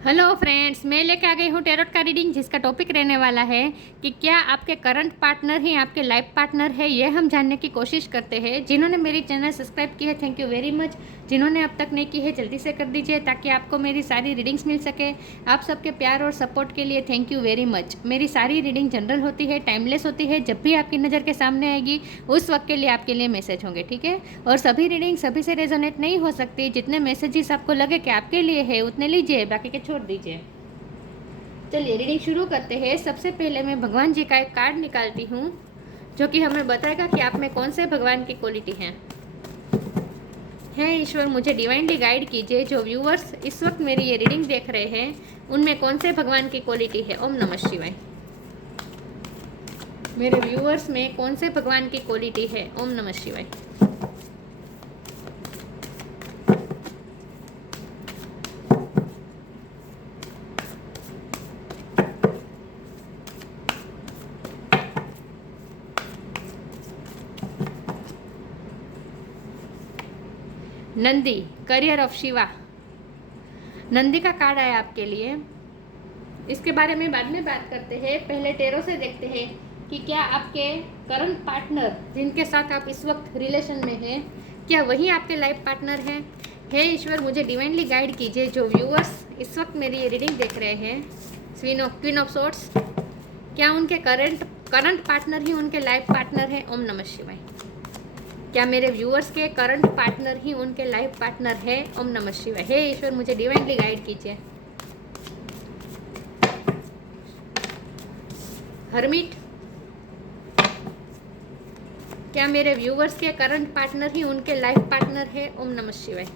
Hello friends, मैं लेके आ गई हूँ टैरोट का रीडिंग, जिसका टॉपिक रहने वाला है कि क्या आपके करंट पार्टनर ही आपके लाइफ पार्टनर है। यह हम जानने की कोशिश करते हैं। जिन्होंने मेरी चैनल सब्सक्राइब की है, थैंक यू वेरी मच। जिन्होंने अब तक नहीं की है, जल्दी से कर दीजिए ताकि आपको मेरी सारी रीडिंग्स मिल सके। आप सबके प्यार और सपोर्ट के लिए थैंक यू वेरी मच। मेरी सारी रीडिंग जनरल होती है, टाइमलेस होती है। जब भी आपकी नज़र के सामने आएगी उस वक्त के लिए आपके लिए मैसेज होंगे, ठीक है। और सभी रीडिंग सभी से रेजोनेट नहीं हो सकती। जितने मैसेजेस आपको लगे कि आपके लिए है उतने लीजिए, बाकी के छोड़ दीजिए। चलिए रीडिंग शुरू करते हैं। सबसे पहले मैं भगवान जी का एक कार्ड निकालती हूँ जो कि हमें बताएगा कि आप में कौन से भगवान की क्वालिटी है। ईश्वर, मुझे डिवाइनली गाइड कीजिए। जो व्यूअर्स इस वक्त मेरी ये रीडिंग देख रहे हैं उनमें कौन से भगवान की क्वालिटी है। ओम नमः शिवाय। मेरे व्यूअर्स में कौन से भगवान की क्वालिटी है। ओम नमः शिवाय। Nandi, carrier of Shiva. नंदी का कार्ड आया आपके लिए। इसके बारे में बाद में बात करते हैं। पहले टेरो से देखते हैं कि क्या आपके करंट पार्टनर जिनके साथ आप इस वक्त रिलेशन में हैं, क्या वही आपके लाइफ पार्टनर हैं। हे ईश्वर, मुझे डिवाइनली गाइड कीजिए। जो व्यूअर्स इस वक्त मेरी ये रीडिंग देख रहे हैं, क्वीन ऑफ सोर्ट्स, क्या उनके करंट पार्टनर ही उनके लाइफ पार्टनर है। ओम नमः शिवाय। क्या मेरे व्यूअर्स के करंट पार्टनर ही उनके लाइफ पार्टनर है। ओम नमः शिवाय। हे ईश्वर, मुझे डिवाइनली गाइड कीजिए। हर्मिट, क्या मेरे व्यूअर्स के करंट पार्टनर ही उनके लाइफ पार्टनर है। ओम नमः शिवाय।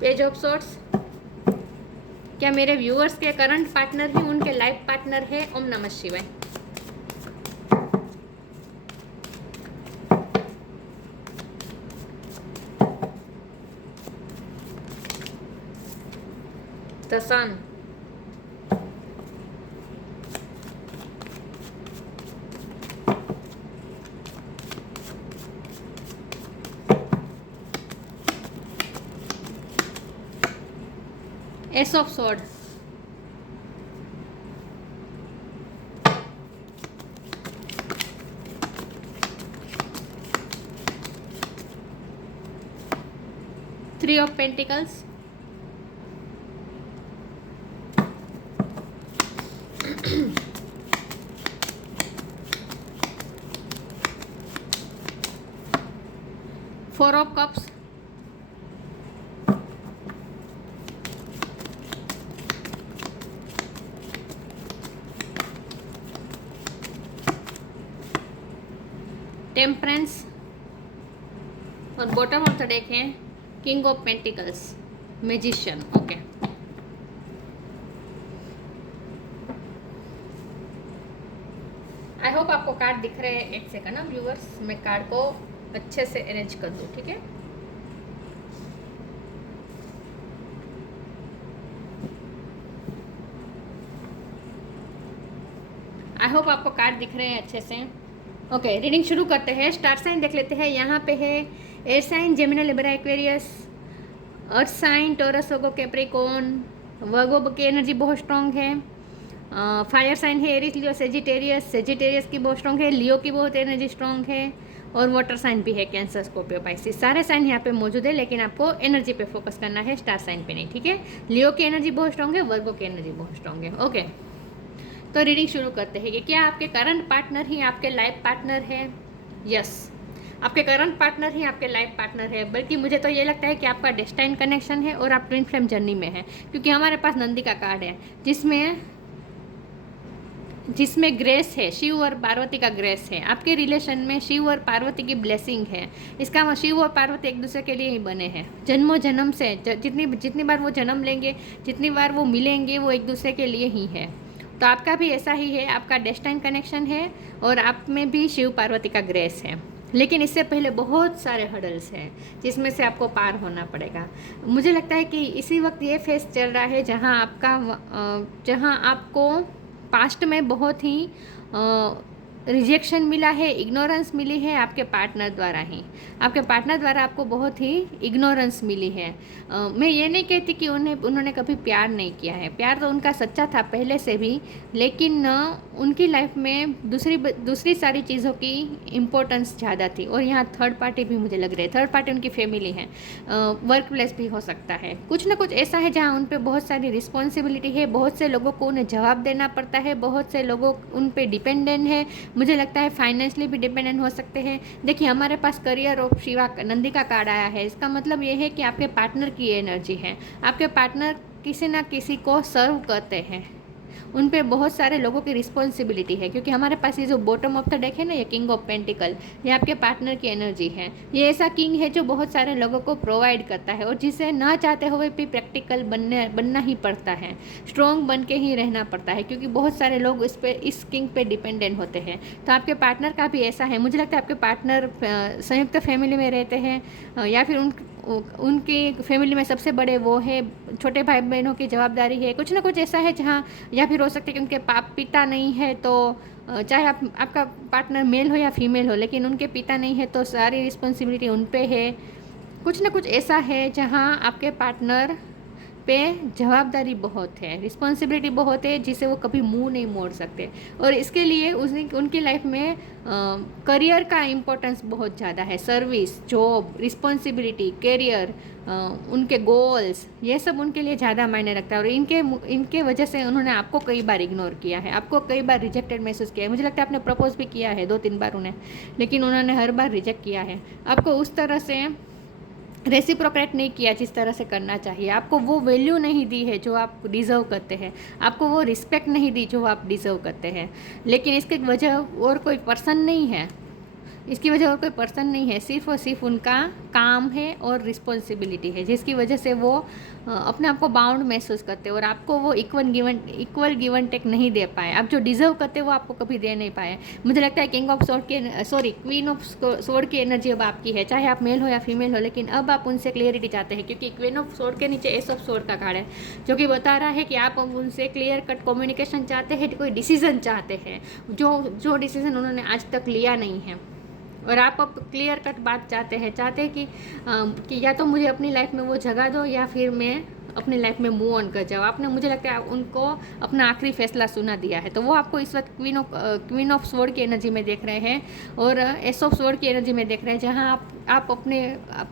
पेज ऑफ सोर्ट्स, क्या मेरे व्यूअर्स के करंट पार्टनर ही उनके लाइफ पार्टनर है। ओम नमः शिवाय। The sun, ace of sword, three of pentacles, four of cups, temperance, और बॉटम ऑफ द डेक है king of pentacles, magician. Okay, I hope आपको कार्ड दिख रहे हैं। एक सेकंड ना व्यूअर्स, मैं कार्ड को अच्छे से अरेंज कर दूं, ठीक है। आई होप आपको कार्ड दिख रहे हैं अच्छे से। ओके, रीडिंग शुरू करते हैं। स्टार साइन देख लेते हैं। यहाँ पे है air sign Gemini Libra Aquarius, earth sign Taurus Virgo Capricorn. Virgo की एनर्जी बहुत स्ट्रॉन्ग है। फायर साइन है एरिस लियो सेजिटेरियस की बहुत स्ट्रॉन्ग है। लियो की बहुत एनर्जी स्ट्रॉन्ग है। और वाटर साइन भी है कैंसर स्कॉर्पियो पाइसिस। सारे साइन यहाँ पे मौजूद है, लेकिन आपको एनर्जी पे फोकस करना है, स्टार साइन पे नहीं, ठीक है। लियो की एनर्जी बहुत स्ट्रॉन्ग है, वर्गो की एनर्जी बहुत स्ट्रॉन्ग है। ओके, तो रीडिंग शुरू करते हैं कि क्या आपके करंट पार्टनर ही आपके लाइफ पार्टनर है। यस, आपके करंट पार्टनर ही आपके लाइफ पार्टनर है। बल्कि मुझे तो ये लगता है कि आपका डेस्टाइन कनेक्शन है और आप ट्विन फ्लेम जर्नी में है, क्योंकि हमारे पास नंदी का कार्ड है जिसमें ग्रेस है, शिव और पार्वती का ग्रेस है। आपके रिलेशन में शिव और पार्वती की ब्लेसिंग है। इसका शिव और पार्वती एक दूसरे के लिए ही बने हैं जन्मों जन्म से। जितनी बार वो जन्म लेंगे, जितनी बार वो मिलेंगे, वो एक दूसरे के लिए ही है। तो आपका भी ऐसा ही है, आपका डेस्टाइन कनेक्शन है और आप में भी शिव पार्वती का ग्रेस है। लेकिन इससे पहले बहुत सारे हर्डल्स हैं जिसमें से आपको पार होना पड़ेगा। मुझे लगता है कि इसी वक्त ये फेस चल रहा है जहाँ आपको पास्ट में बहुत ही रिजेक्शन मिला है, इग्नोरेंस मिली है आपके पार्टनर द्वारा ही। आपके पार्टनर द्वारा आपको बहुत ही इग्नोरेंस मिली है। मैं ये नहीं कहती कि उन्होंने कभी प्यार नहीं किया है, प्यार तो उनका सच्चा था पहले से भी, लेकिन उनकी लाइफ में दूसरी सारी चीज़ों की इम्पोर्टेंस ज़्यादा थी। और यहाँ थर्ड पार्टी भी मुझे लग रही है, थर्ड पार्टी उनकी फैमिली है, वर्क प्लेस भी हो सकता है, कुछ ना कुछ ऐसा है जहाँ उन पर बहुत सारी रिस्पॉन्सिबिलिटी है, बहुत से लोगों को उन्हें जवाब देना पड़ता है, बहुत से लोगों उन पर डिपेंडेंट है। मुझे लगता है फाइनेंशियली भी डिपेंडेंट हो सकते हैं। देखिए हमारे पास करियर ऑफ शिवा नंदी का कार्ड आया है, इसका मतलब ये है कि आपके पार्टनर की एनर्जी है, आपके पार्टनर किसी ना किसी को सर्व करते हैं, उन पे बहुत सारे लोगों की रिस्पॉन्सिबिलिटी है। क्योंकि हमारे पास ये जो बॉटम ऑफ द डेक है ना, ये किंग ऑफ पेंटिकल, ये आपके पार्टनर की एनर्जी है। ये ऐसा किंग है जो बहुत सारे लोगों को प्रोवाइड करता है और जिसे ना चाहते हुए भी प्रैक्टिकल बनना ही पड़ता है, स्ट्रॉन्ग बन के ही रहना पड़ता है, क्योंकि बहुत सारे लोग इस किंग पे डिपेंडेंट होते हैं। तो आपके पार्टनर का भी ऐसा है। मुझे लगता है आपके पार्टनर संयुक्त फैमिली में रहते हैं या फिर उनकी फैमिली में सबसे बड़े वो है, छोटे भाई बहनों की जवाबदारी है, कुछ ना कुछ ऐसा है जहाँ, या फिर हो सकता है कि उनके पिता नहीं है, तो चाहे आपका पार्टनर मेल हो या फीमेल हो, लेकिन उनके पिता नहीं है तो सारी रिस्पॉन्सिबिलिटी उन पे है। कुछ ना कुछ ऐसा है जहाँ आपके पार्टनर पे जवाबदारी बहुत है, रिस्पॉन्सिबिलिटी बहुत है, जिसे वो कभी मुंह नहीं मोड़ सकते। और इसके लिए उनकी लाइफ में करियर का इम्पोर्टेंस बहुत ज़्यादा है, सर्विस, जॉब, रिस्पॉन्सिबिलिटी, करियर, उनके गोल्स, ये सब उनके लिए ज़्यादा मायने रखता है। और इनके वजह से उन्होंने आपको कई बार इग्नोर किया है, आपको कई बार रिजेक्टेड महसूस किया है। मुझे लगता है आपने प्रपोज भी किया है 2-3 बार उन्हें, लेकिन उन्होंने हर बार रिजेक्ट किया है। आपको उस तरह से रेसिप्रोकेट नहीं किया जिस तरह से करना चाहिए, आपको वो वैल्यू नहीं दी है जो आप डिज़र्व करते हैं, आपको वो रिस्पेक्ट नहीं दी जो आप डिज़र्व करते हैं। लेकिन इसकी वजह और कोई पर्सन नहीं है, इसकी वजह और कोई पर्सन नहीं है, सिर्फ और सिर्फ उनका काम है और रिस्पॉन्सिबिलिटी है, जिसकी वजह से वो अपने आप को बाउंड महसूस करते हैं और आपको वो इक्वल गिवन टेक नहीं दे पाए। आप जो डिज़र्व करते वो आपको कभी दे नहीं पाए। मुझे लगता है king of sword queen of sword की एनर्जी अब आपकी है, चाहे आप मेल हो या फीमेल हो, लेकिन अब आप उनसे क्लियरिटी चाहते हैं, क्योंकि क्वीन ऑफ सोर्ड के नीचे एस ऑफ सोर्ड का कार्ड है, जो कि बता रहा है कि आप अब उनसे क्लियर कट कम्युनिकेशन चाहते हैं, कोई डिसीजन चाहते हैं, जो डिसीजन उन्होंने आज तक लिया नहीं है। और आप अब क्लियर कट बात चाहते हैं कि या तो मुझे अपनी लाइफ में वो जगह दो या फिर मैं अपनी लाइफ में मूव ऑन कर जाओ। आपने, मुझे लगता है उनको अपना आखिरी फैसला सुना दिया है, तो वो आपको इस वक्त क्वीन ऑफ स्वॉर्ड की एनर्जी में देख रहे हैं और एस ऑफ स्वॉर्ड की एनर्जी में देख रहे हैं, जहाँ आप अपने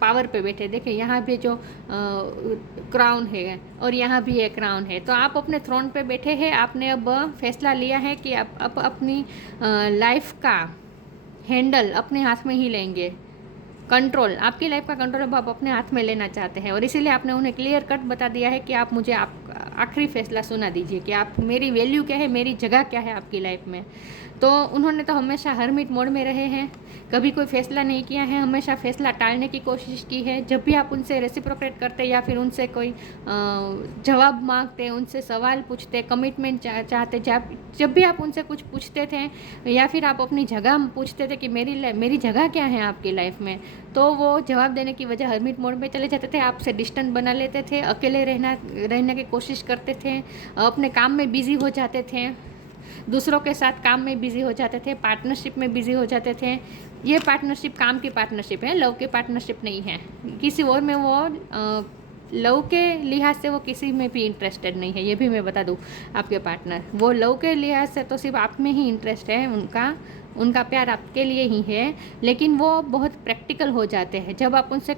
पावर पे बैठे। देखें यहाँ भी जो क्राउन है और यहाँ भी एक क्राउन है, तो आप अपने थ्रोन पे बैठे हैं। आपने अब फैसला लिया है कि आप अपनी लाइफ का हैंडल अपने हाथ में ही लेंगे, कंट्रोल, आपकी लाइफ का कंट्रोल अब आप अपने हाथ में लेना चाहते हैं। और इसीलिए आपने उन्हें क्लियर कट बता दिया है कि आप मुझे आखिरी फैसला सुना दीजिए कि आप, मेरी वैल्यू क्या है, मेरी जगह क्या है आपकी लाइफ में। तो उन्होंने तो हमेशा हरमिट मोड में रहे हैं, कभी कोई फैसला नहीं किया है, हमेशा फैसला टालने की कोशिश की है। जब भी आप उनसे रेसिप्रोकेट करते या फिर उनसे कोई जवाब मांगते, उनसे सवाल पूछते, कमिटमेंट चाहते, जब भी आप उनसे कुछ पूछते थे या फिर आप अपनी जगह पूछते थे कि मेरी जगह क्या है आपकी लाइफ में, तो वो जवाब देने की वजह हरमिट मोड में चले जाते थे, आपसे डिस्टेंस बना लेते थे, अकेले रहने की कोशिश करते थे, अपने काम में बिजी हो जाते थे, दूसरों के साथ काम में बिजी हो जाते थे, पार्टनरशिप में बिजी हो जाते थे। ये पार्टनरशिप काम की पार्टनरशिप है, लव की पार्टनरशिप नहीं है। किसी और में वो लव के लिहाज से वो किसी में भी इंटरेस्टेड नहीं है, ये भी मैं बता दूँ आपके पार्टनर। वो लव के लिहाज से तो सिर्फ आप में ही इंटरेस्ट है, उनका प्यार आपके लिए ही है, लेकिन वो बहुत प्रैक्टिकल हो जाते हैं। जब आप उनसे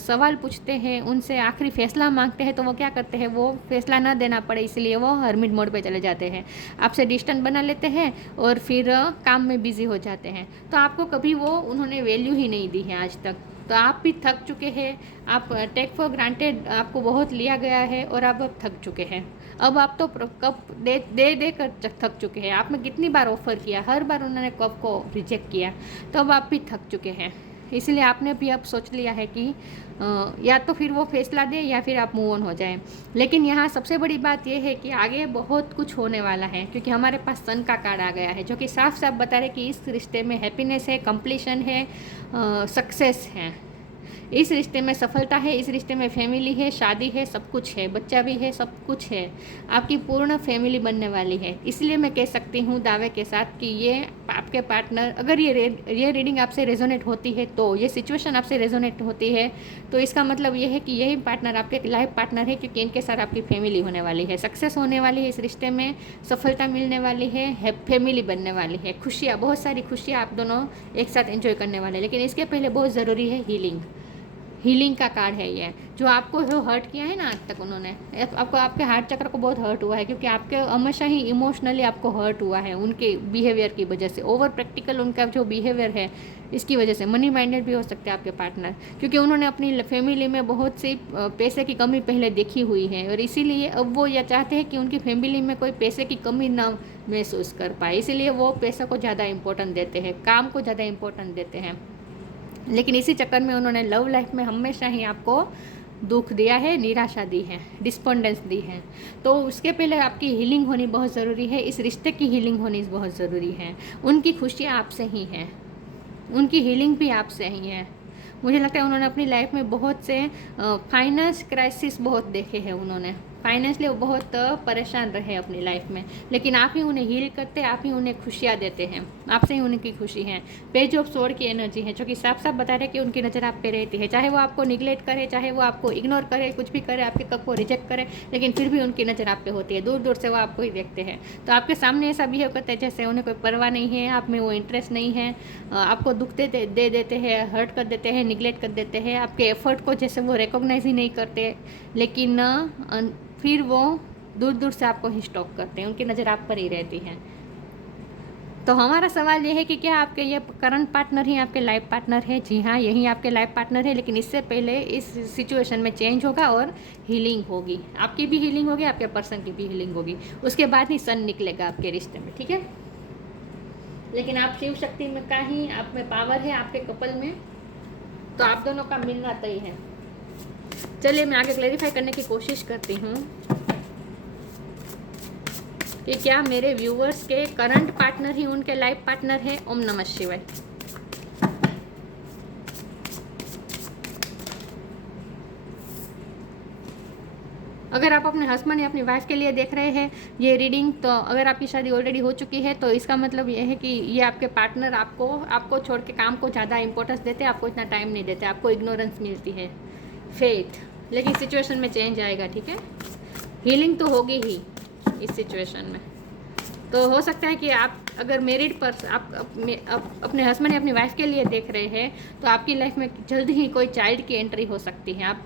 सवाल पूछते हैं, उनसे आखिरी फैसला मांगते हैं, तो वो क्या करते हैं, वो फैसला ना देना पड़े इसलिए वो हरमिट मोड पे चले जाते हैं, आपसे डिस्टेंस बना लेते हैं और फिर काम में बिजी हो जाते हैं। तो आपको कभी वो उन्होंने वैल्यू ही नहीं दी है आज तक। तो आप भी थक चुके हैं, आप टेक फॉर ग्रांटेड आपको बहुत लिया गया है और आप अब थक चुके हैं। अब आप तो कप दे कर थक चुके हैं। आपने कितनी बार ऑफ़र किया, हर बार उन्होंने कप को रिजेक्ट किया, तो अब आप भी थक चुके हैं। इसलिए आपने भी अब सोच लिया है कि या तो फिर वो फैसला दे या फिर आप मूव ऑन हो जाएं। लेकिन यहाँ सबसे बड़ी बात यह है कि आगे बहुत कुछ होने वाला है, क्योंकि हमारे पास सन का कार्ड आ गया है जो कि साफ साफ बता रहे कि इस रिश्ते में हैप्पीनेस है, कंप्लीशन है, सक्सेस है, इस रिश्ते में सफलता है, इस रिश्ते में फैमिली है, शादी है, सब कुछ है, बच्चा भी है, सब कुछ है, आपकी पूर्ण फैमिली बनने वाली है। इसलिए मैं कह सकती हूँ दावे के साथ कि ये आपके पार्टनर, अगर ये रीडिंग आपसे रेजोनेट होती है, तो ये सिचुएशन आपसे रेजोनेट होती है, तो इसका मतलब ये है कि यही पार्टनर आपके लाइफ पार्टनर है, क्योंकि इनके साथ आपकी फैमिली होने वाली है, सक्सेस होने वाली है, इस रिश्ते में सफलता मिलने वाली है, फैमिली बनने वाली है, खुशियाँ, बहुत सारी खुशियाँ आप दोनों एक साथ एंजॉय करने वाले हैं। लेकिन इसके पहले बहुत ज़रूरी है हीलिंग का कार्ड है ये, जो आपको जो हर्ट किया है ना आज तक उन्होंने, आपको आपके हार्ट चक्र को बहुत हर्ट हुआ है, क्योंकि आपके हमेशा ही इमोशनली आपको हर्ट हुआ है उनके बिहेवियर की वजह से, ओवर प्रैक्टिकल उनका जो बिहेवियर है इसकी वजह से। मनी माइंडेड भी हो सकते हैं आपके पार्टनर, क्योंकि उन्होंने अपनी फैमिली में बहुत सी पैसे की कमी पहले देखी हुई है, और इसीलिए अब वो यह चाहते हैं कि उनकी फैमिली में कोई पैसे की कमी ना महसूस कर पाए, इसीलिए वो पैसे को ज़्यादा इंपॉर्टेंट देते हैं, काम को ज़्यादा इंपॉर्टेंट देते हैं। लेकिन इसी चक्कर में उन्होंने लव लाइफ में हमेशा ही आपको दुख दिया है, निराशा दी है, डिस्पोंडेंस दी है। तो उसके पहले आपकी हीलिंग होनी बहुत ज़रूरी है, इस रिश्ते की हीलिंग होनी बहुत ज़रूरी है। उनकी खुशियाँ आपसे ही हैं, उनकी हीलिंग भी आपसे ही है। मुझे लगता है उन्होंने अपनी लाइफ में बहुत से फाइनेंस क्राइसिस बहुत देखे हैं, उन्होंने फाइनेंशियली बहुत परेशान रहे अपनी लाइफ में, लेकिन आप ही उन्हें हील करते, आप ही उन्हें खुशियाँ देते हैं, आपसे ही उनकी खुशी है। पेज ऑफ सोर्ड की एनर्जी है, जो कि साफ साफ बता रहे कि उनकी नज़र आप पे रहती है, चाहे वो आपको निगलेक्ट करे, चाहे वो आपको इग्नोर करे, कुछ भी करे, आपके कप को रिजेक्ट करे, लेकिन फिर भी उनकी नज़र आप पे होती है, दूर दूर से वो आपको ही देखते हैं। तो आपके सामने ऐसा बिहेव करते हैं जैसे उन्हें कोई परवाह नहीं है, आप में वो इंटरेस्ट नहीं है, आपको दुख दे देते हैं, हर्ट कर देते हैं, निगलेक्ट कर देते हैं, आपके एफर्ट को जैसे वो रिकॉग्नाइज ही नहीं करते, लेकिन फिर वो दूर दूर से आपको ही स्टॉक करते हैं, उनकी नज़र आप पर ही रहती है। तो हमारा सवाल ये है कि क्या आपके ये करंट पार्टनर ही आपके लाइफ पार्टनर है? जी हाँ, यही आपके लाइफ पार्टनर है, लेकिन इससे पहले इस सिचुएशन में चेंज होगा और हीलिंग होगी, आपकी भी हीलिंग होगी, आपके पर्सन की भी हीलिंग होगी, उसके बाद ही सन निकलेगा आपके रिश्ते में, ठीक है। लेकिन आप शिव शक्ति में का ही आप में पावर है आपके कपल में, तो आप दोनों का मिलना तय है। चलिए मैं आगे क्लेरिफाई करने की कोशिश करती हूँ कि क्या मेरे व्यूवर्स के करंट पार्टनर ही उनके लाइफ पार्टनर है। ओम नमः शिवाय। अगर आप अपने हस्बैंड या अपनी वाइफ के लिए देख रहे हैं ये रीडिंग, तो अगर आपकी शादी ऑलरेडी हो चुकी है तो इसका मतलब ये है कि ये आपके पार्टनर आपको छोड़ के काम को ज़्यादा इंपॉर्टेंस देते हैं, आपको इतना टाइम नहीं देते, आपको इग्नोरेंस मिलती है, फेथ। लेकिन सिचुएशन में चेंज आएगा, ठीक है। हीलिंग तो होगी ही इस सिचुएशन में। तो हो सकता है कि आप अगर मेरिड पर्सन आप अपने हस्बैंड या अपनी वाइफ के लिए देख रहे हैं, तो आपकी लाइफ में जल्द ही कोई चाइल्ड की एंट्री हो सकती है,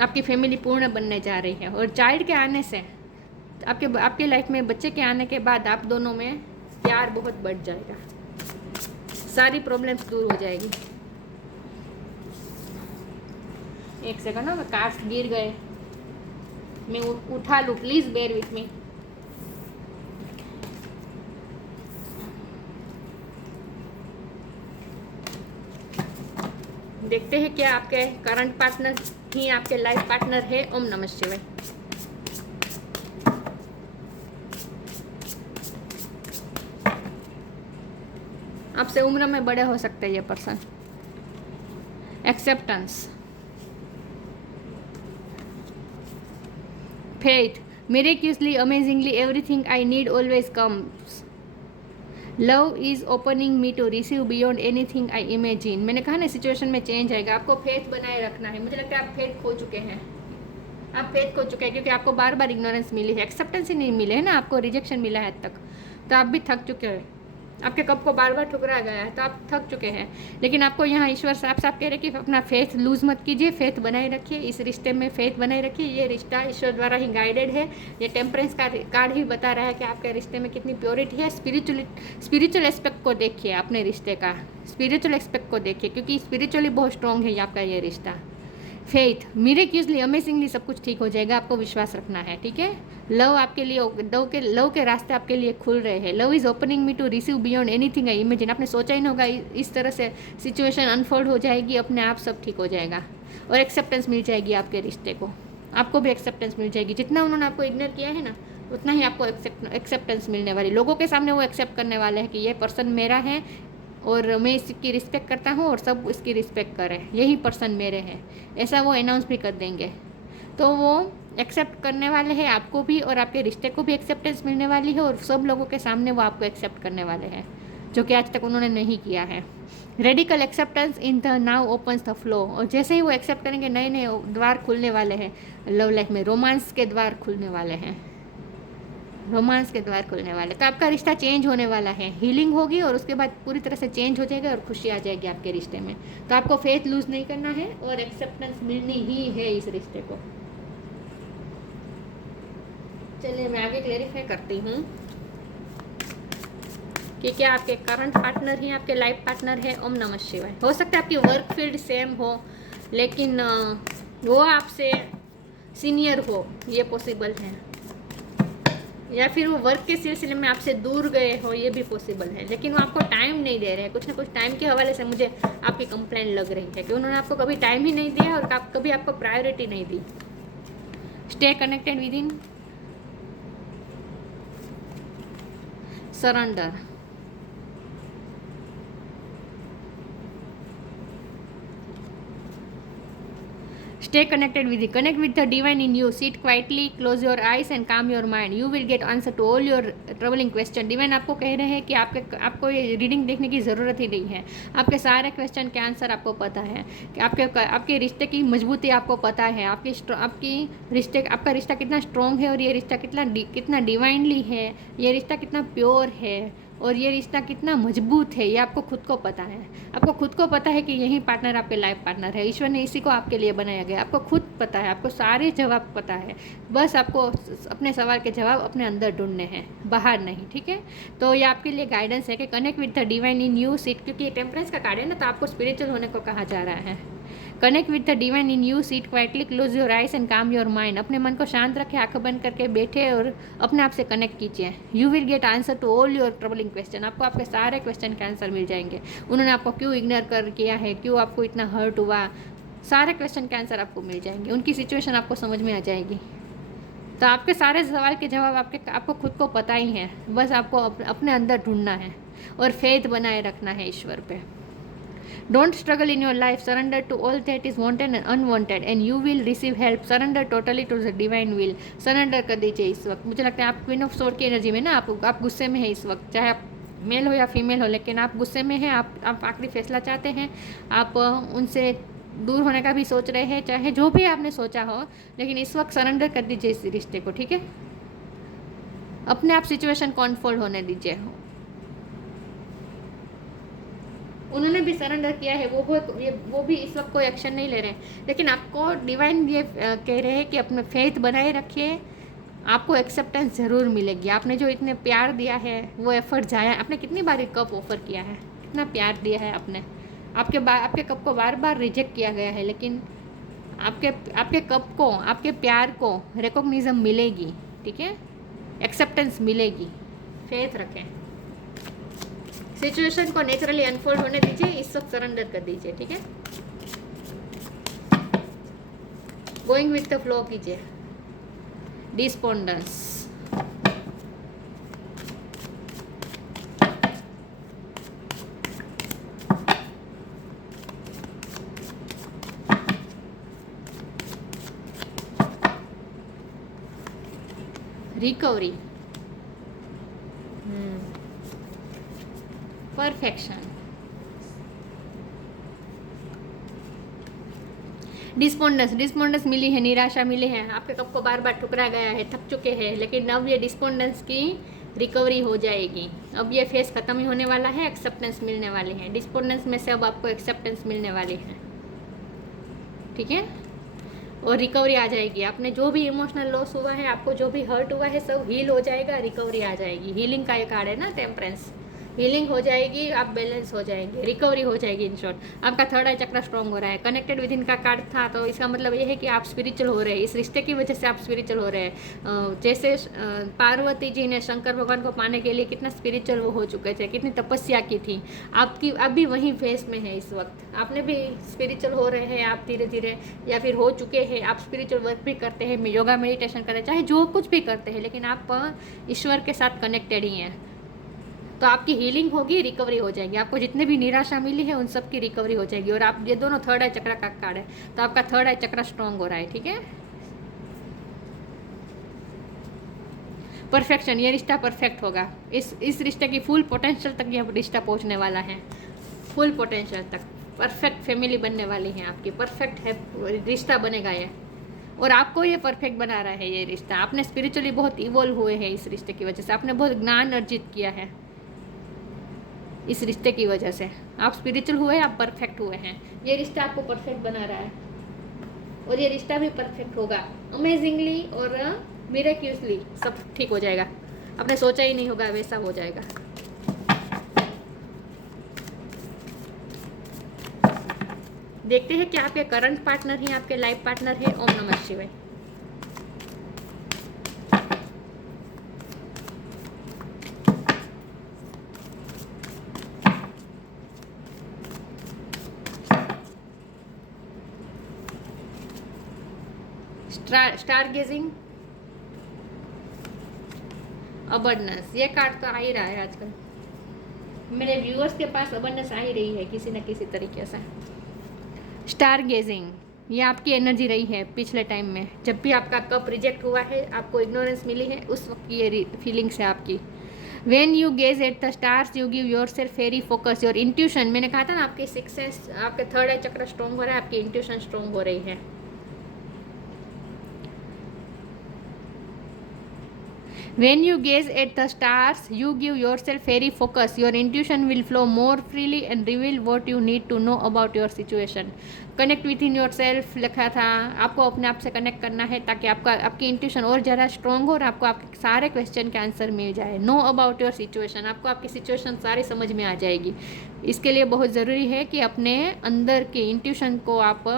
आपकी फैमिली पूर्ण बनने जा रही है, और चाइल्ड के आने से आपके लाइफ में बच्चे के आने के बाद आप दोनों में प्यार बहुत बढ़ जाएगा, सारी प्रॉब्लम्स दूर हो जाएगी। एक सेकंड ना, कार्ड्स गिर गए, मैं उठा लूँ, प्लीज बेयर विथ मी। देखते हैं क्या आपके करंट पार्टनर ही आपके लाइफ पार्टनर है। ओम नमः शिवाय। आपसे उम्र में बड़े हो सकते हैं ये person. Acceptance, faith, miraculously, amazingly, everything I need always comes. Love is opening me to receive beyond anything I imagine. मैंने कहा ना सिचुएशन में चेंज आएगा, आपको फेथ बनाए रखना है। मुझे लगता है आप फेथ खो चुके हैं, आप फेथ खो चुके हैं, क्योंकि आपको बार बार इग्नोरेंस मिली है, एक्सेप्टेंस ही नहीं मिले है ना, आपको रिजेक्शन मिला है आज तक, तो आप भी थक चुके हैं, आपके कप को बार बार ठुकराया गया है, तो आप थक चुके हैं। लेकिन आपको यहाँ ईश्वर साफ साफ कह रहे कि अपना फेथ लूज मत कीजिए, फेथ बनाए रखिए, इस रिश्ते में फेथ बनाए रखिए। ये रिश्ता ईश्वर द्वारा ही गाइडेड है। ये टेम्परेंस का कार्ड ही बता रहा है कि आपके रिश्ते में कितनी प्योरिटी है। स्पिरिचुअल एस्पेक्ट को देखिए, अपने रिश्ते का स्पिरिचुअल एस्पेक्ट को देखिए, क्योंकि स्पिरिचुअली बहुत स्ट्रॉन्ग है आपका ये रिश्ता। फेथ, मिरेक्यूसली, अमेजिंगली सब कुछ ठीक हो जाएगा, आपको विश्वास रखना है, ठीक है। लव आपके लिए, लव के रास्ते आपके लिए खुल रहे हैं। Love is opening me to receive beyond anything I imagine. आपने सोचा ही नहीं होगा इस तरह से सिचुएशन अनफोल्ड हो जाएगी, अपने आप सब ठीक हो जाएगा और एक्सेप्टेंस मिल जाएगी आपके रिश्ते को। आपको भी एक्सेप्टेंस मिल जाएगी। जितना उन्होंने आपको इग्नोर किया है ना, उतना ही आपको एक्सेप्टेंस मिलने वाली। लोगों के सामने वो एक्सेप्ट करने वाले हैं कि ये पर्सन मेरा है और मैं इसकी रिस्पेक्ट करता हूँ और सब इसकी रिस्पेक्ट करें, यही पर्सन मेरे हैं, ऐसा वो अनाउंस भी कर देंगे। तो वो एक्सेप्ट करने वाले हैं आपको भी, और आपके रिश्ते को भी एक्सेप्टेंस मिलने वाली है, और सब लोगों के सामने वो आपको एक्सेप्ट करने वाले हैं, जो कि आज तक उन्होंने नहीं किया है। Radical acceptance in the now opens the flow. और जैसे ही वो एक्सेप्ट करेंगे, नए नए द्वार खुलने वाले हैं लव लाइफ में। रोमांस के द्वार खुलने वाले हैं, रोमांस के द्वार खुलने वाले। तो आपका रिश्ता चेंज होने वाला है, हीलिंग होगी और उसके बाद पूरी तरह से चेंज हो जाएगा और खुशी आ जाएगी आपके रिश्ते में। तो आपको फेथ लूज नहीं करना है और एक्सेप्टेंस मिलनी ही है इस रिश्ते को। चलिए मैं आगे क्लेरिफाई करती हूँ कि क्या आपके करंट पार्टनर ही आपके लाइफ पार्टनर है। ओम नमः शिवाय। हो सकता है आपकी वर्क फील्ड सेम हो, लेकिन वो आपसे सीनियर हो, ये पॉसिबल है। या फिर वो वर्क के सिलसिले में आपसे दूर गए हो, ये भी पॉसिबल है। लेकिन वो आपको टाइम नहीं दे रहे हैं। कुछ ना कुछ टाइम के हवाले से मुझे आपकी कंप्लेंट लग रही है कि उन्होंने आपको कभी टाइम ही नहीं दिया और कभी आपको प्रायोरिटी नहीं दी। Stay connected within, surrender. Stay connected with it. Connect with the divine in you. Sit quietly, close your eyes and calm your mind. You will get answer to all your troubling question. Divine आपको कह रहे हैं कि आपको ये reading देखने की ज़रूरत ही नहीं है। आपके सारे क्वेश्चन के आंसर आपको पता है कि आपके रिश्ते की मजबूती आपको पता है, आपका रिश्ता कितना स्ट्रॉन्ग है और ये रिश्ता कितना डिवाइनली है, ये रिश्ता कितना प्योर है और ये रिश्ता कितना मजबूत है, ये आपको खुद को पता है। आपको खुद को पता है कि यही पार्टनर आपके लाइफ पार्टनर है। ईश्वर ने इसी को आपके लिए बनाया गया। आपको खुद पता है, आपको सारे जवाब पता है। बस आपको अपने सवाल के जवाब अपने अंदर ढूंढने हैं, बाहर नहीं, ठीक है। तो ये आपके लिए गाइडेंस है कि connect with the divine in you. Seat, क्योंकि ये टेम्परेंस का कार्ड है ना, तो आपको स्पिरिचुअल होने को कहा जा रहा है। Connect with the divine in you. Seat quietly, close your eyes and काम योर माइंड। अपने मन को शांत रखें, आंखें बंद करके बैठे और अपने आप से कनेक्ट कीजिए। You will get answer to all your troubling question. आपको आपके सारे क्वेश्चन के आंसर मिल जाएंगे। उन्होंने आपको क्यों इग्नोर किया है, क्यों आपको इतना हर्ट हुआ, सारे क्वेश्चन के आंसर आपको मिल जाएंगे। उनकी सिचुएशन आपको समझ में आ जाएगी। तो आपके सारे सवाल के जवाब आपको खुद को पता ही है। बस आपको अपने अंदर ढूंढना है और फेथ बनाए रखना है ईश्वर पे। Don't struggle in your life. Surrender to all that is wanted and unwanted and you will receive help. Surrender totally to the divine will. Surrender कर दीजिए इस वक्त। मुझे लगता है आप क्वीन ऑफ सोर्ड की एनर्जी में ना, आप गुस्से में हैं इस वक्त, चाहे आप मेल हो या फीमेल हो, लेकिन आप गुस्से में हैं। आप आखिरी फैसला चाहते हैं। आप उनसे दूर होने का भी सोच रहे हैं, चाहे जो भी आपने सोचा हो, लेकिन इस वक्त सरेंडर कर दीजिए इस रिश्ते को, ठीक है। अपने आप सिचुएशन को अनफोल्ड होने दीजिए। उन्होंने भी सरेंडर किया है, वो भी इस वक्त कोई एक्शन नहीं ले रहे हैं, लेकिन आपको डिवाइन ये कह रहे हैं कि अपने फेथ बनाए रखिए, आपको एक्सेप्टेंस ज़रूर मिलेगी। आपने जो इतने प्यार दिया है, वो एफर्ट जाया। आपने कितनी बार कप ऑफर किया है, कितना प्यार दिया है आपने। आपके कप को बार बार रिजेक्ट किया गया है, लेकिन आपके कप को, आपके प्यार को रिकॉग्निशन मिलेगी, ठीक है, एक्सेप्टेंस मिलेगी। फेथ रखें, सिचुएशन को नेचुरली अनफोल्ड होने दीजिए, इस वक्त सरेंडर कर दीजिए, ठीक है। गोइंग विथ द फ्लो कीजिए। डिस्पोंडेंस, रिकवरी, परफेक्शन, डिस्पोंडेंस मिली है, निराशा मिली है। आपके कप को बार बार ठुकरा गया है, थक चुके हैं, लेकिन अब ये डिस्पोंडेंस की रिकवरी हो जाएगी। अब ये फेस खत्म ही होने वाला है, एक्सेप्टेंस मिलने वाले हैं। डिस्पोंडेंस में से अब आपको एक्सेप्टेंस मिलने वाली है, ठीक है, और रिकवरी आ जाएगी। आपने जो भी इमोशनल लॉस हुआ है, आपको जो भी हर्ट हुआ है, सब हील हो जाएगा, रिकवरी आ जाएगी। हीलिंग का ये कार्ड है ना, टेम्परेंस। हीलिंग हो जाएगी, आप बैलेंस हो जाएंगे, रिकवरी हो जाएगी। इन शॉर्ट, आपका थर्ड आई चक्र स्ट्रॉन्ग हो रहा है। कनेक्टेड विद इन का कार्ड था, तो इसका मतलब ये है कि आप स्पिरिचुअल हो रहे हैं, इस रिश्ते की वजह से आप स्पिरिचुअल हो रहे हैं। जैसे पार्वती जी ने शंकर भगवान को पाने के लिए कितना स्पिरिचुअल वो हो चुके थे, कितनी तपस्या की थी। आपकी अभी वही फेस में है इस वक्त, आपने भी स्पिरिचुअल हो रहे हैं आप धीरे धीरे, या फिर हो चुके हैं। आप स्पिरिचुअल वर्क भी करते हैं, योगा मेडिटेशन करें, चाहे जो कुछ भी करते हैं, लेकिन आप ईश्वर के साथ कनेक्टेड ही हैं। तो आपकी हीलिंग होगी, रिकवरी हो जाएगी। आपको जितने भी निराशा मिली है उन सब की रिकवरी हो जाएगी। और आप ये दोनों थर्ड आई चक्र का कार्ड है, तो आपका थर्ड आई चक्र स्ट्रॉन्ग हो रहा है। ठीक है, परफेक्शन, ये रिश्ता परफेक्ट होगा। इस रिश्ते की फुल पोटेंशियल तक ये रिश्ता पहुंचने वाला है, फुल पोटेंशियल तक। परफेक्ट फैमिली बनने वाली है आपकी, परफेक्ट है रिश्ता बनेगा ये। और आपको ये परफेक्ट बना रहा है ये रिश्ता। आपने स्पिरिचुअली बहुत इवॉल्व हुए हैं इस रिश्ते की वजह से, आपने बहुत ज्ञान अर्जित किया है इस रिश्ते की वजह से। आप स्पिरिचुअल हुए, आप परफेक्ट हुए हैं। ये रिश्ता आपको परफेक्ट बना रहा है, और ये रिश्ता भी परफेक्ट होगा अमेजिंगली और मिरेक्युलसली। सब ठीक हो जाएगा, आपने सोचा ही नहीं होगा वैसा हो जाएगा। देखते हैं कि आपके करंट पार्टनर ही आपके लाइफ पार्टनर है। ओम नमः शिवाय। स्टार गेजिंग, अबंडेंस, ये कार्ड तो आ ही रहा है आजकल। मेरे व्यूअर्स के पास अबंडेंस आ ही रही है किसी न किसी तरीके से। स्टार गेजिंग, ये आपकी एनर्जी रही है पिछले टाइम में। जब भी आपका कप रिजेक्ट हुआ है, आपको इग्नोरेंस मिली है, उस वक्त की ये फीलिंग्स है आपकी। When you gauge at the stars you give your self very focus your intuition. मैंने कहा था ना, आपके सिक्स सेंस, आपके थर्ड आई चक्र स्ट्रॉन्ग हो रहा है, आपकी इंट्यूशन स्ट्रॉन्ग हो रही है। When you gaze at the stars, you give yourself very focus. Your intuition will flow more freely and reveal what you need to know about your situation. Connect with in your self लिखा था, आपको अपने आप से connect करना है ताकि आपकी इंट्यूशन और ज़्यादा स्ट्रॉन्ग हो और आपको आपके सारे क्वेश्चन के आंसर मिल जाए। नो अबाउट योर सिचुएशन, आपको आपकी सिचुएशन सारी समझ में आ जाएगी। इसके लिए बहुत ज़रूरी है कि अपने अंदर के इंट्यूशन को आप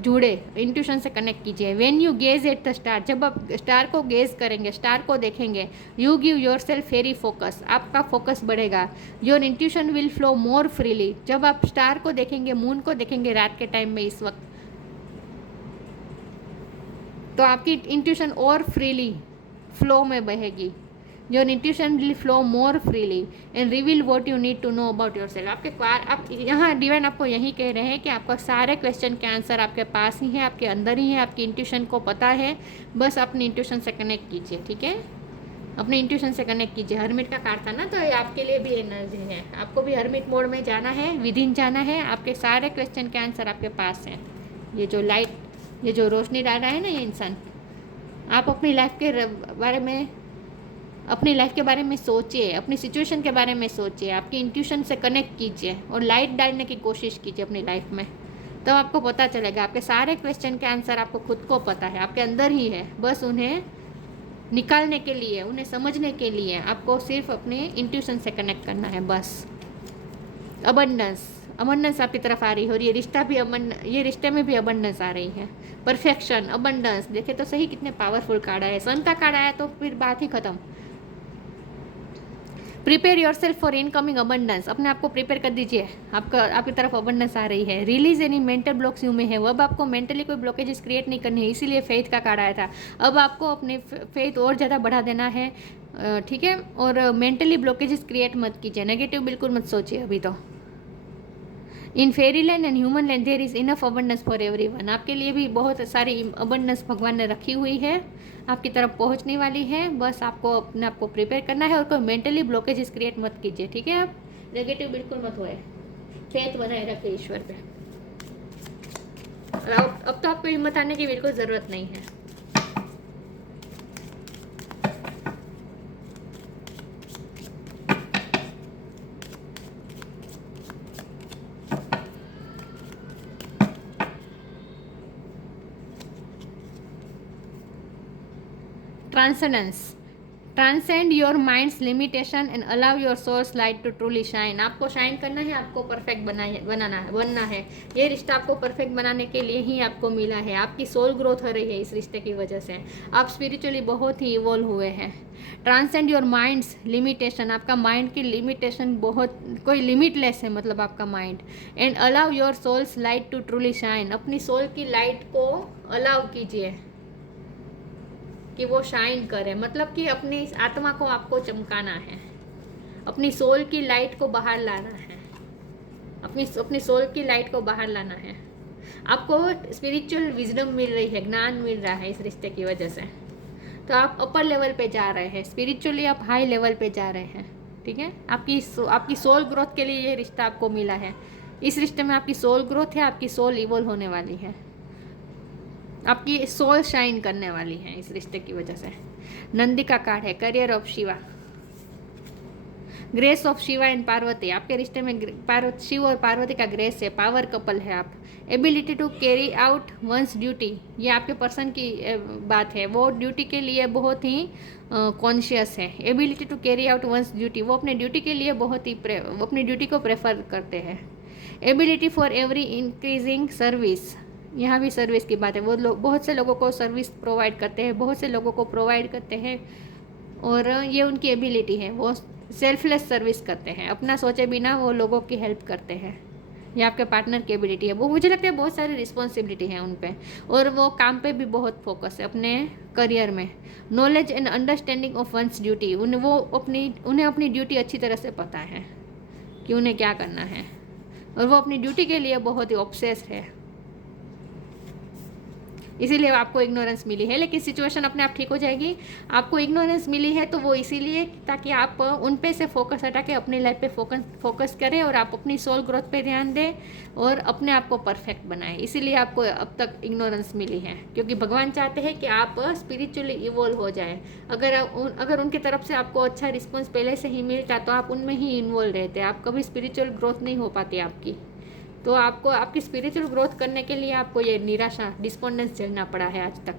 जुड़े, इंट्यूशन से कनेक्ट कीजिए। When you gauge at the star, जब आप स्टार को गेज करेंगे, स्टार को देखेंगे, you give your self very focus, आपका फोकस बढ़ेगा। Your intuition will flow more freely, जब आप स्टार को देखेंगे, मून को देखेंगे रात के टाइम में इस वक्त, तो आपकी इंट्यूशन और फ्रीली फ्लो में बहेगी। Your intuition will flow more freely and reveal what you need to know about yourself. आप यहाँ डिवाइन आपको यही कह रहे हैं कि आपका सारे क्वेश्चन के आंसर आपके पास ही है, आपके अंदर ही है, आपकी इंट्यूशन को पता है। बस अपनी इंट्यूशन से कनेक्ट कीजिए। ठीक है, अपने इंट्यूशन से कनेक्ट कीजिए। हरमिट का कार्ड था ना, तो ये आपके लिए भी एनर्जी है। आपको भी हरमिट मोड में जाना है, विदिन जाना है। आपके सारे क्वेश्चन के आंसर आपके पास हैं। ये जो लाइट, ये जो रोशनी डाल रहा है ना ये इंसान, आप अपनी लाइफ के बारे में, अपनी लाइफ के बारे में सोचिए, अपनी सिचुएशन के बारे में सोचिए, आपकी इंट्यूशन से कनेक्ट कीजिए और लाइट डालने की कोशिश कीजिए अपनी लाइफ में। तब आपको पता चलेगा, आपके सारे क्वेश्चन के आंसर आपको खुद को पता है, आपके अंदर ही है। बस उन्हें निकालने के लिए, उन्हें समझने के लिए आपको सिर्फ अपने इंट्यूशन से कनेक्ट करना है बस। अबंडेंस, अबंडेंस आपकी तरफ आ रही है, और ये रिश्ता भी ये रिश्ते में भी अबंडेंस आ रही है। परफेक्शन, अबंडेंस, देखे तो सही कितने पावरफुल कार्ड आए। सन का कार्ड आया तो फिर बात ही खत्म। Prepare your self for incoming abundance, अपने आप को प्रिपेयर कर दीजिए, आपकी तरफ अबंडेंस आ रही है। Release any mental blocks you में है, अब आपको मेंटली कोई ब्लॉकेजेस क्रिएट नहीं करनी है, इसीलिए फेथ का कार्ड आया था। अब आपको अपने फेथ और ज़्यादा बढ़ा देना है। ठीक है, और मेंटली ब्लॉकेजेस क्रिएट मत कीजिए, नेगेटिव बिल्कुल मत सोचिए अभी तो। In fairy land and human land there is enough abundance for everyone, आपके लिए भी बहुत सारी अबंडेंस भगवान ने रखी हुई है, आपकी तरफ पहुंचने वाली है। बस आपको अपने आप को प्रिपेयर करना है और कोई मेंटली ब्लॉकेज क्रिएट मत कीजिए। ठीक है, आप नेगेटिव बिल्कुल मत होए, फेथ बनाए रखे ईश्वर पे। अब तो आपको हिम्मत आने की बिल्कुल ज़रूरत नहीं है। Transcendence, transcend your mind's limitation and allow your soul's light to truly shine. आपको शाइन करना है, आपको परफेक्ट बनना है। ये रिश्ता आपको परफेक्ट बनाने के लिए ही आपको मिला है। आपकी सोल ग्रोथ हो रही है इस रिश्ते की वजह से। आप स्पिरिचुअली बहुत ही इवॉल्व हुए हैं। ट्रांसेंड योर माइंड्स लिमिटेशन, आपका माइंड की लिमिटेशन बहुत कोई लिमिटलेस है, मतलब आपका mind. And allow your soul's light to truly shine, अपनी सोल की लाइट को अलाउ कीजिए कि वो शाइन करे, मतलब कि अपनी आत्मा को आपको चमकाना है, अपनी सोल की लाइट को बाहर लाना है, अपनी सोल की लाइट को बाहर लाना है। आपको स्पिरिचुअल विजडम मिल रही है, ज्ञान मिल रहा है इस रिश्ते की वजह से। तो आप अपर लेवल पे जा रहे हैं, स्पिरिचुअली आप हाई लेवल पे जा रहे हैं, ठीक है। आपकी सोल ग्रोथ के लिए ये रिश्ता आपको मिला है। इस रिश्ते में आपकी सोल ग्रोथ है, आपकी सोल इवॉल्व होने वाली है, आपकी सोल शाइन करने वाली है इस रिश्ते की वजह से। नंदी का कार्ड है career of Shiva, grace of Shiva and Parvati. आपके रिश्ते में शिव और पार्वती का ग्रेस है, पावर कपल है आप। Ability to carry out one's duty, ये आपके पर्सन की बात है। वो ड्यूटी के लिए बहुत ही कॉन्शियस है। Ability to carry out one's duty, वो अपने ड्यूटी के लिए बहुत ही वो अपनी ड्यूटी को प्रेफर करते हैं। Ability for every increasing service, यहाँ भी सर्विस की बात है। वो लोग बहुत से लोगों को सर्विस प्रोवाइड करते हैं, बहुत से लोगों को प्रोवाइड करते हैं, और ये उनकी एबिलिटी है। वो सेल्फलेस सर्विस करते हैं, अपना सोचे बिना वो लोगों की हेल्प करते हैं। ये आपके पार्टनर की एबिलिटी है। वो मुझे लगता है बहुत सारी रिस्पॉन्सिबिलिटी है उन पे, और वो काम पे भी बहुत फोकस है अपने करियर में। Knowledge and understanding of once duty, उन्हें अपनी ड्यूटी अच्छी तरह से पता है कि उन्हें क्या करना है, और वो अपनी ड्यूटी के लिए बहुत ही ऑब्सेस्ड है, इसीलिए आपको इग्नोरेंस मिली है। लेकिन सिचुएशन अपने आप ठीक हो जाएगी। आपको इग्नोरेंस मिली है तो वो इसीलिए ताकि आप उन पे से फोकस हटा के अपनी लाइफ पे फोकस करें, और आप अपनी सोल ग्रोथ पे ध्यान दें, और अपने आप को परफेक्ट बनाएं। इसीलिए आपको अब तक इग्नोरेंस मिली है, क्योंकि भगवान चाहते हैं कि आप स्पिरिचुअली इवॉल्व हो जाए। अगर उनकी तरफ से आपको अच्छा रिस्पॉन्स पहले से ही मिलता तो आप उनमें ही इन्वॉल्व रहते, आप कभी स्पिरिचुअल ग्रोथ नहीं हो पाती आपकी। तो आपको आपकी स्पिरिचुअल ग्रोथ करने के लिए आपको ये निराशा, डिस्पोंडेंस झेलना पड़ा है आज तक।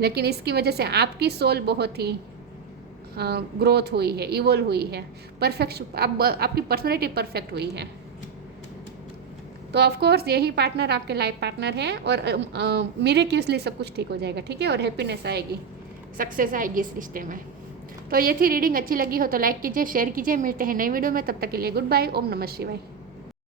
लेकिन इसकी वजह से आपकी सोल बहुत ही ग्रोथ हुई है, इवॉल्व हुई है, परफेक्ट, आपकी पर्सनैलिटी परफेक्ट हुई है। तो ऑफकोर्स यही पार्टनर आपके लाइफ पार्टनर है, और मिरेक्युलसली सब कुछ ठीक हो जाएगा, ठीक है। और हैप्पीनेस आएगी, सक्सेस आएगी इस रिश्ते में। तो ये थी रीडिंग। अच्छी लगी हो तो लाइक कीजिए, शेयर कीजिए। मिलते हैं नई वीडियो में, तब तक के लिए गुड बाय। ओम नमः शिवाय।